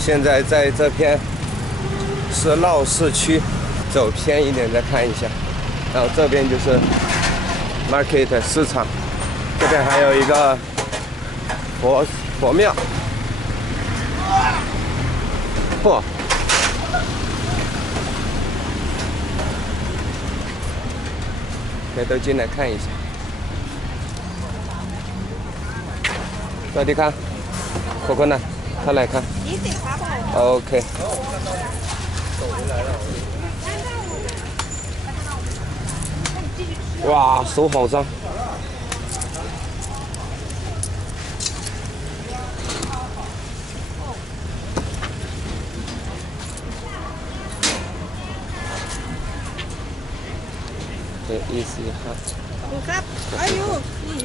现在在这片是闹市区，走偏一点再看一下。然后这边就是 market 市场，这边还有一个佛庙。嚯！可以都进来看一下。สวัสดีครับขอบคุณนะเท่าไหร่ครับ20ครับโอเค哇，手好脏。20ครับครับอายุ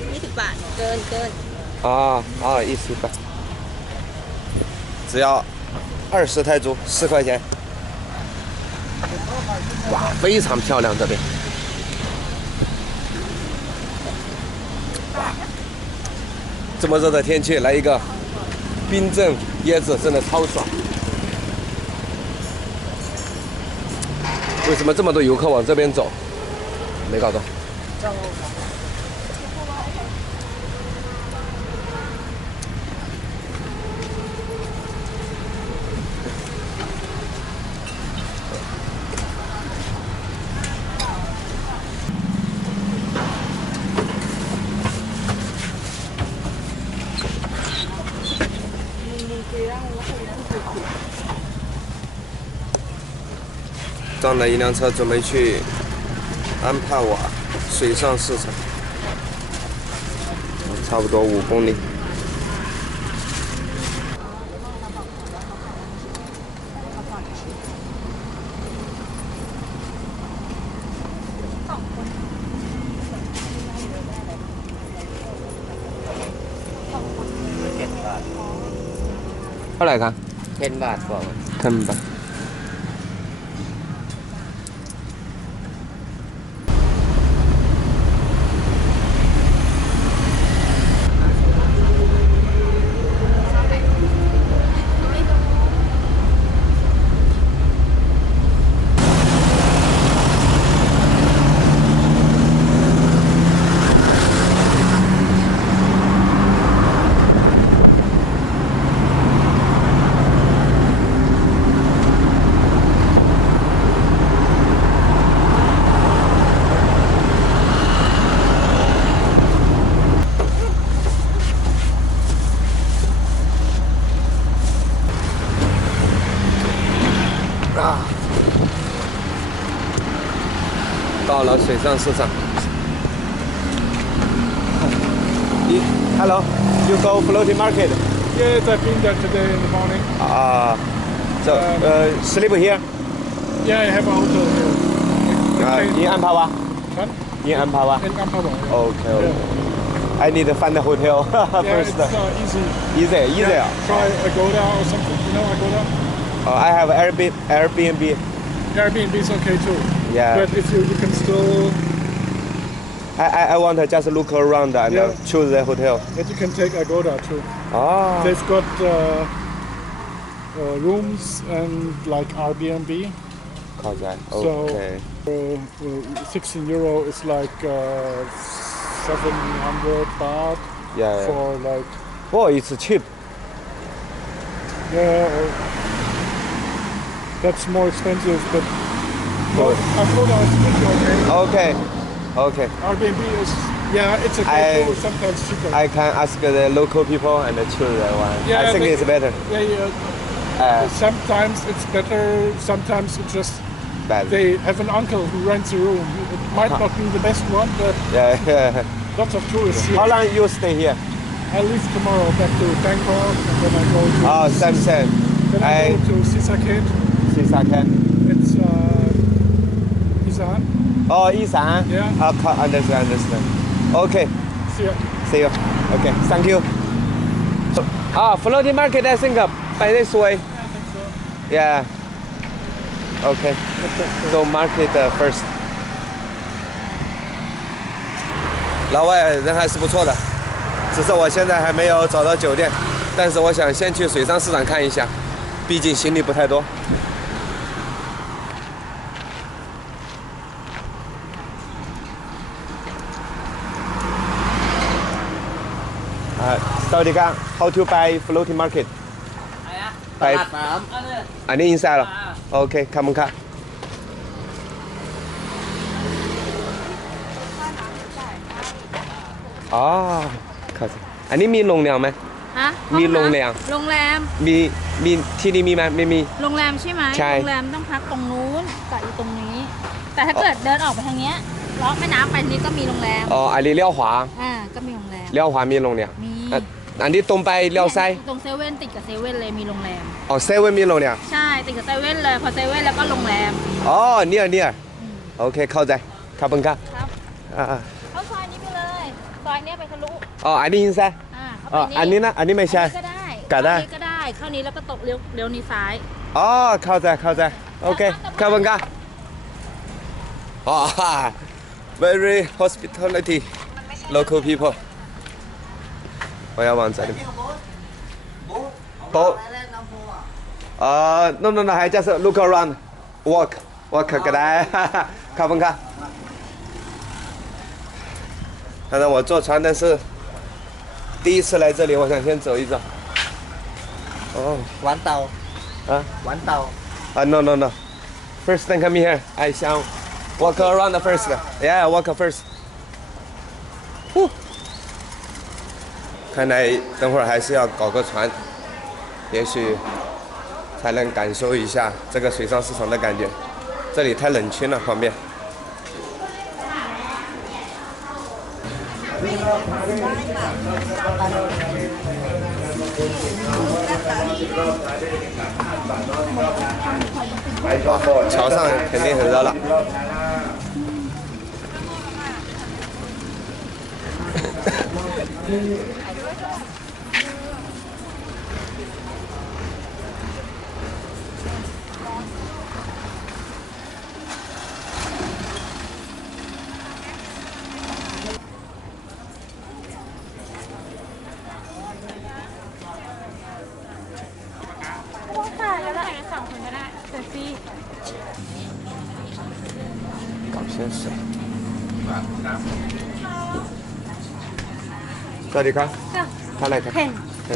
20 บาทเกิน20吧，只要20泰铢，4块钱。哇，非常漂亮这边。这么热的天气来一个冰镇椰子，真的超爽。为什么这么多游客往这边走？没搞懂。上了一辆车，准备去安帕瓦水上市场，差不多5公里。เท่าไหร่ครับ10 บาทก่อน10 บาท到了水上市场。Hello, you go floating market? Yes, I've been there today in the morning. So sleep here? Yeah, I have a hotel here. In Ampava? What? In Ampava? In Ampava. Yeah. Okay. Yeah. I need to find a hotel Yeah, first. it's easy. Easy. Yeah, try Agoda or something. You know Agoda? I have Airbnb. Airbnb is okay too. Yeah. But if you can still, I want to just look around and Yeah. choose the hotel. but you can take Agoda too. Ah. They've got rooms and like Airbnb. 靠在 So OK. 16 euro is like 700 baht Yeah. for like Oh, it's cheap. yeah. That's more expensive, but Agoda is pretty okay. Okay. Airbnb is it's okay too. Sometimes cheaper. I can ask the local people and choose the one. Yeah, I think they- it's better. Sometimes it's better. Sometimes it's just Bad. they have an uncle who rents a room. It might not be the best one, but Yeah. lots of tourists here. How long you stay here? I leave tomorrow back to Bangkok, and then I go to same. then I go to Sisaket. Sisaket. It's Isan. Oh, Isan. Yeah. Understand. Okay. See ya. See you. Okay. Thank you. Floating market I think by this way. Yeah. Okay. Go market first. 老外人还是不错的，只是我现在还没有找到酒店，但是我想先去水上市场看一下。毕竟行李不太多。สวัสดีครับ How to buy floating market ไปอันนี้ inside เหรอโอเคขอบคุณครับอ๋อครับอันนี้มีโรงแรมไหม ฮะ มีโรงแรม โรงแรม มีที่นี่มีไหมไม่มี โรงแรมใช่ไหม ใช่ โรงแรมต้องพักตรงนู้นกับอีตรงนี้ แต่ถ้าเกิดเดินออกไปทางเนี้ยเลาะแม่น้ำไปนี้ก็มีโรงแรม อ๋ออันนี้เลี้ยวขวา ก็มีโรงแรม เลี้ยวขวามีโรงแรม มี อ่ะอันนี้ตรงไปเลี้ยวซ้าย ตรงเซเว่นติดกับเซเว่นเลยมีโรงแรม อ๋อเซเว่นมีโรงแรม ใช่ติดกับเซเว่นเลยพอเซเว่นแล้วก็โรงแรม อ๋อเนี่ยโอเคเข้าใจขอบคุณครับ ครับ อ่า เข้าซอยนี้ไปเลยซอยเนี้ยไปทะลุ อ๋ออันนี้ inside เข้า อ๋อ ไป อันนี้นะอันนี้ไม่ใช่ ก็ได้ ก็ได้ เข้านี้ก็ได้เข้านี้แล้วก็ตกเลี้ยวนี้ซ้าย อ๋อเข้าใจโอเคขอบคุณครับอ๋อ very hospitality local people 我要往这里boat no 还就是 look around walk ก็ได้ขอบคุณครับ反正我坐船但是第一次来这里我想先走一走哦玩岛啊玩岛no first time come here I 想 walk around the first yeah walk first 看来等会儿还是要搞个船也许才能感受一下这个水上市场的感觉这里太冷清了旁边桥上肯定很热闹ค่ะแล้วถ่ายกัน2 คนก็ได้เซลฟี่ 搞些水สวัสดีครับเท่าไหร่ครับโอเค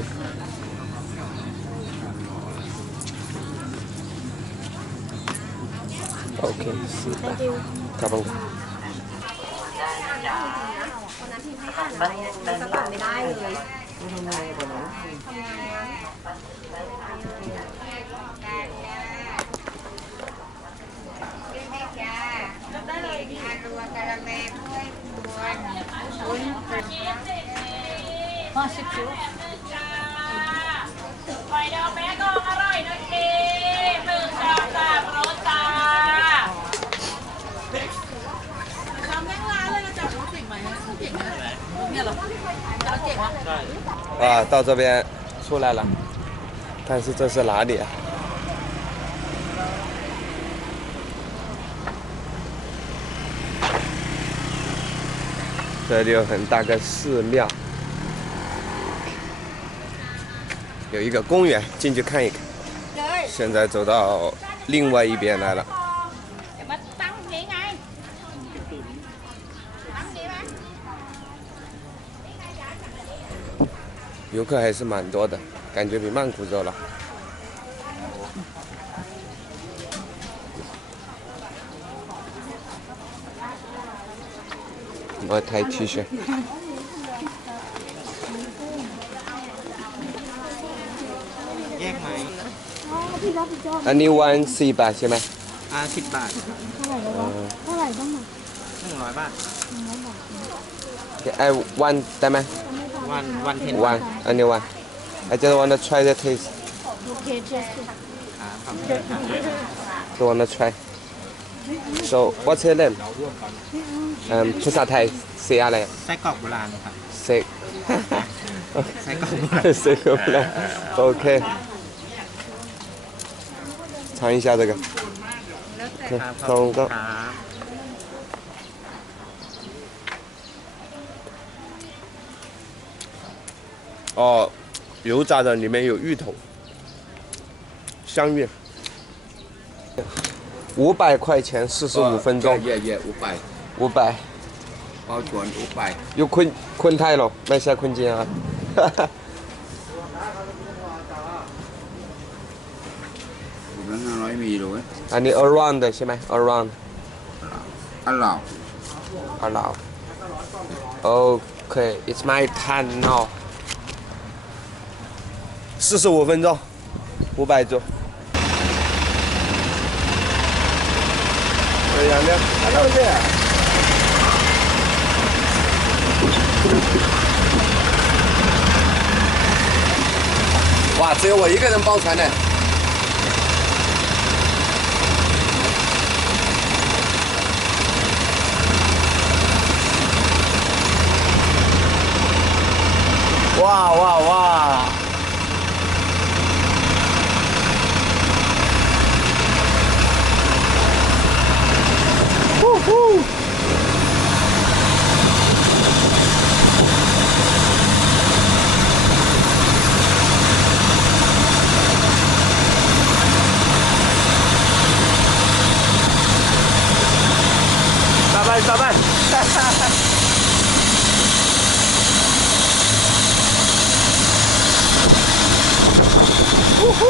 ขอบคุณครับมาชิบชิว หอยดองแม่กองอร่อยนะเจ๊1 2 3รสจ้าทำแม่งร้านเลยนะจ๊ะรู้สึกไหมเก่งนะเนี่ยเหรอเราเก่งวะใช่到这边出来了但是这是哪里啊这里有很大个寺庙有一个公园进去看一看现在走到另外一边来了 เดี๋ยวมาตั้งนี้ไงตั้งนี้ไหม游客还是蛮多的感觉比曼谷热闹我台 T 恤แยกไหม อันนี้วัน4 บาทใช่ไหม10 บาทเท่าไหร่บ้างอ่ะ100 บาทไอ้วันได้ไหมวันเทน วันอันนี้วัน I just wanna try the taste โอเคเจส so wanna try so what's your name ภาษาไทยเสียอะไร ไส้กรอกโบราณครับ เซก ไส้กรอกโบราณ เซก了 OK 尝一下这个ครับข ข อ อ บบ คุ คุณ ณ ค ครั รับ บ哦油炸的里面有芋头香芋，500块钱45分钟。也500 500。包chuẩn 500。อยู่คนไทยหรอไม่ใช่คนจีนอ่ะ ผมนั้น500มีเลย อันนี้ around ใช่ไหม around อันเหล่า around okay it's my turn now 45分钟500桌这样的看到没哇只有我一个人包船呢哇哇哇！呼呼！上班上班！哈哈哈！呼呼！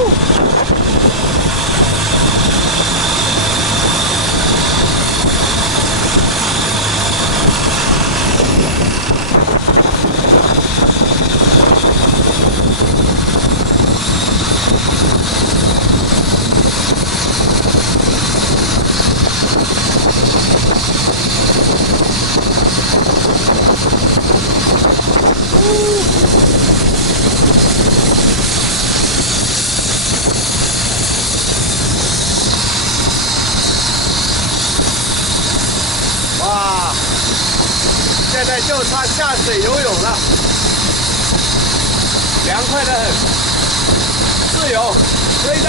哇！现在就差下水游泳了，凉快的很，自由，吹的。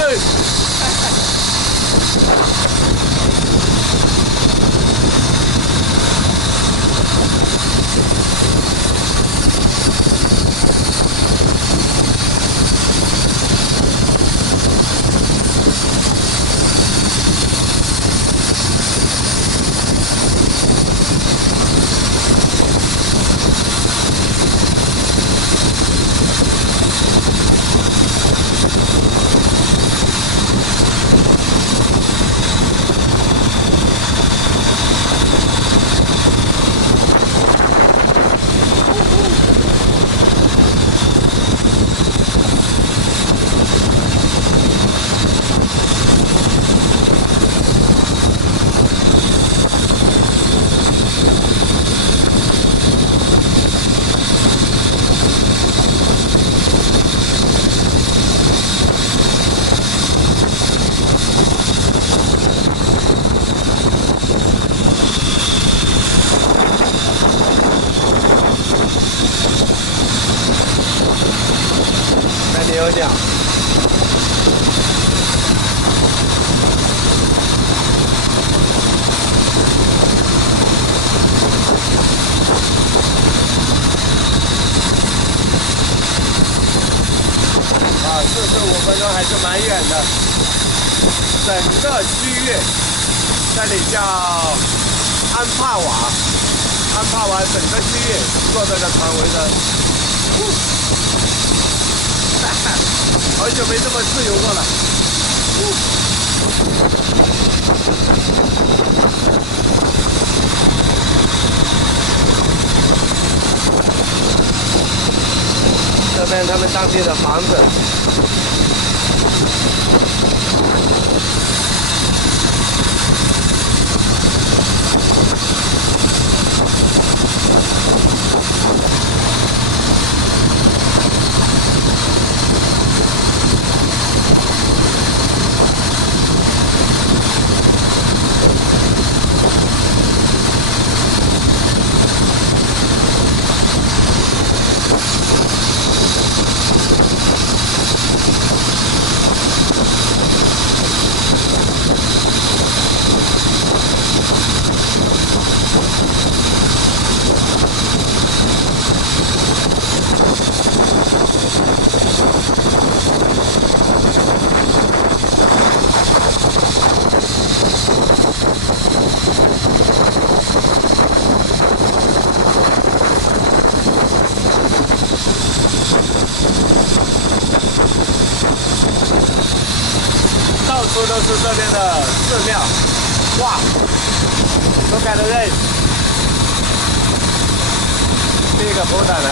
那你有讲。45分钟还是蛮远的，整个区域，这里叫安帕瓦，安帕瓦整个区域坐这个船围着，好久没这么自由过了。这边他们当地的房子。到处都是这边的寺庙。哇，Look at this！ 第一个菩萨呢？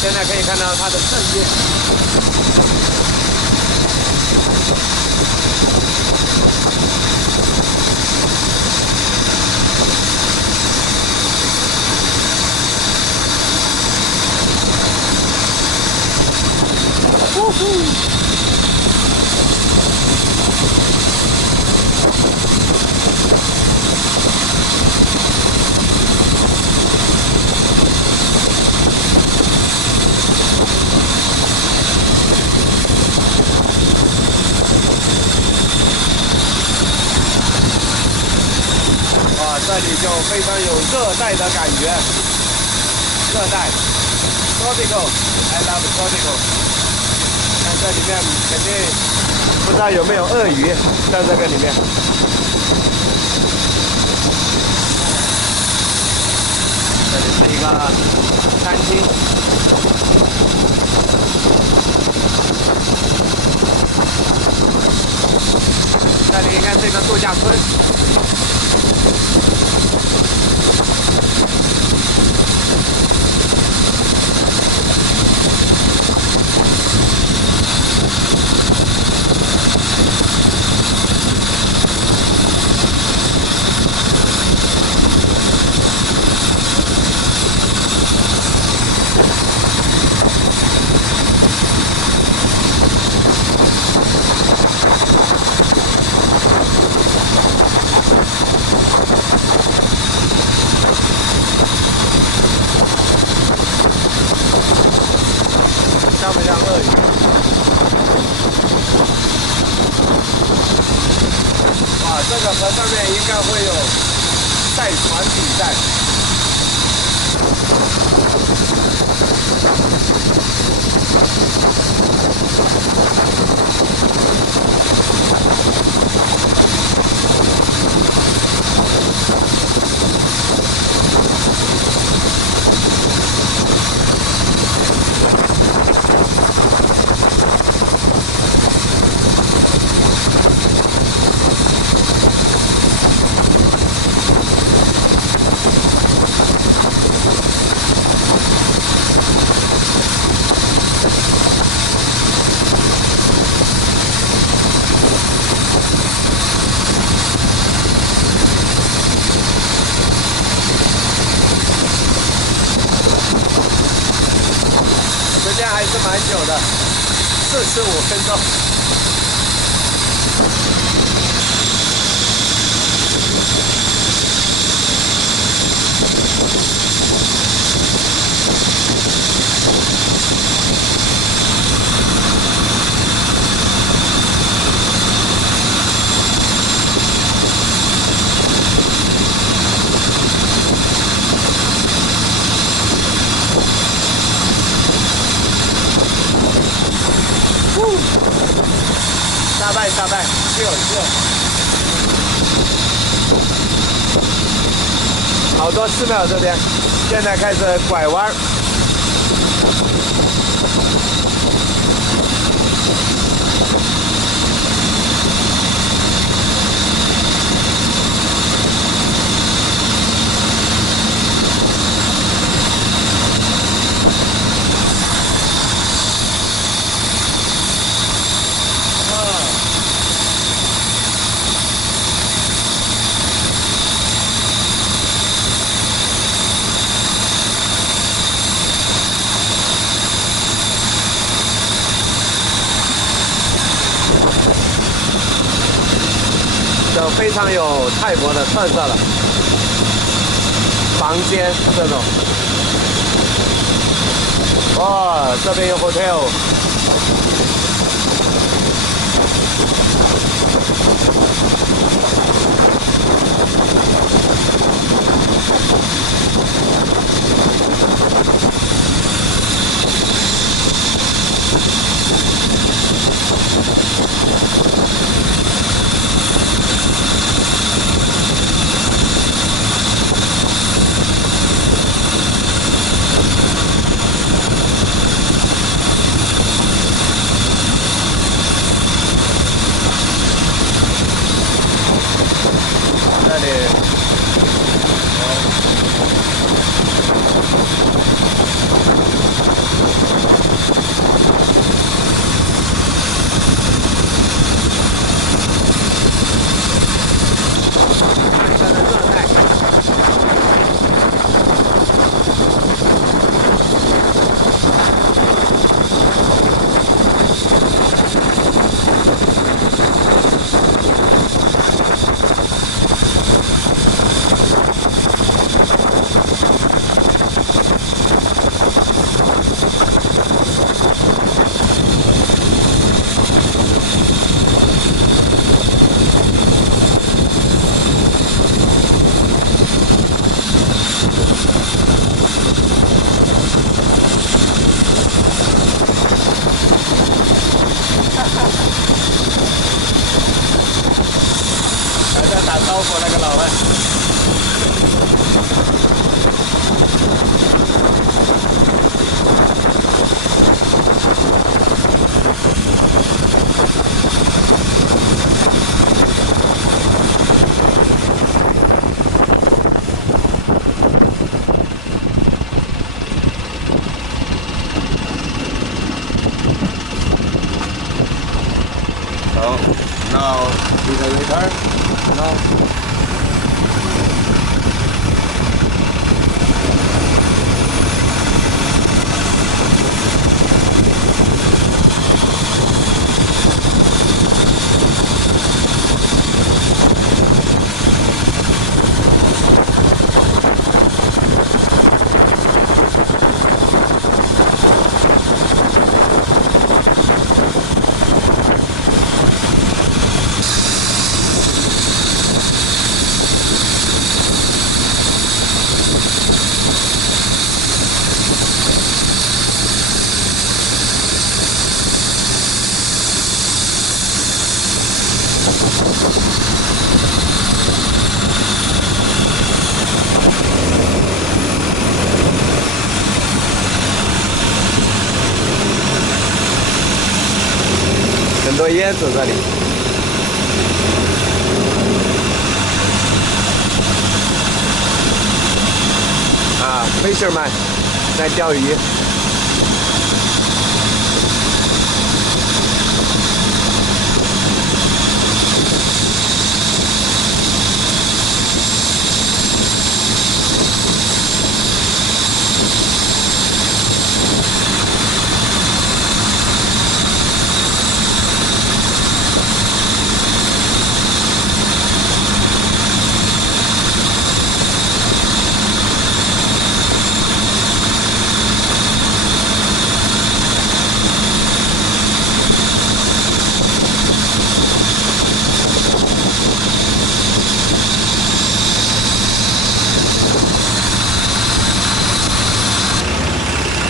现在可以看到它的正面。哇，这里就非常有热带的感觉，热带 ，tropical，I love tropical。看这里面肯定不知道有没有鳄鱼在这个里面。这里是一个餐厅。这里应该是一个度假村。像不像鳄鱼？哇，这个河上面应该会有赛船比赛。时间还是蛮久的，45分钟。下拜，秀。好多寺庙这边，现在开始拐弯。就非常有泰国的特色了。房间这种，哇，这边有 hotel。这里。还在打招呼那个老外。So now is the return. Now. 很多椰子这里。啊 ，fisherman 在钓鱼。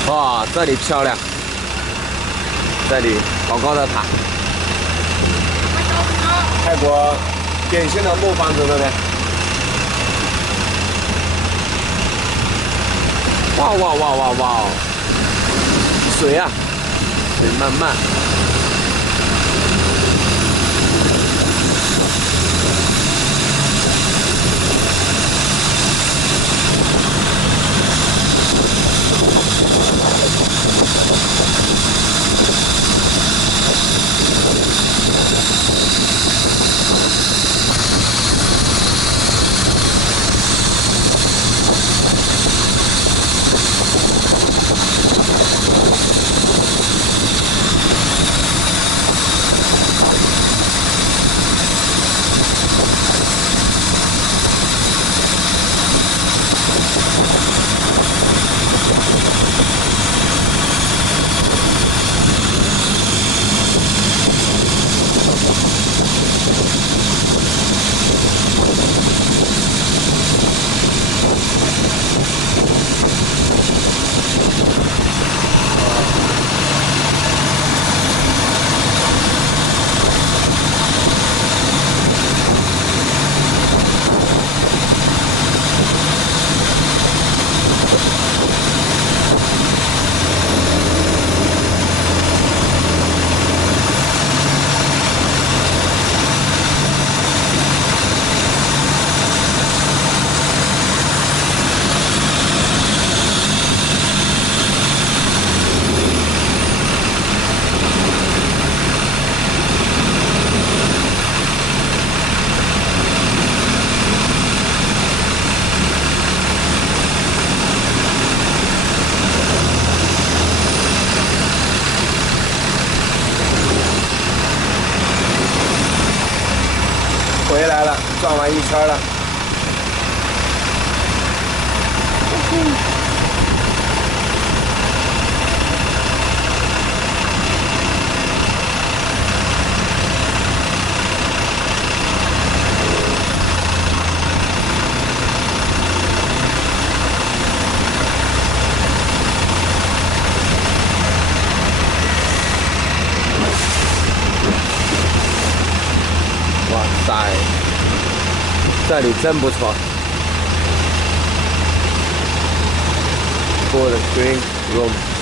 哇，这里漂亮，这里好高的塔，泰国典型的木房子，对不对？哇哇哇哇哇！水啊，水漫漫。转完一圈了。哇塞，这里真不错。Good green room。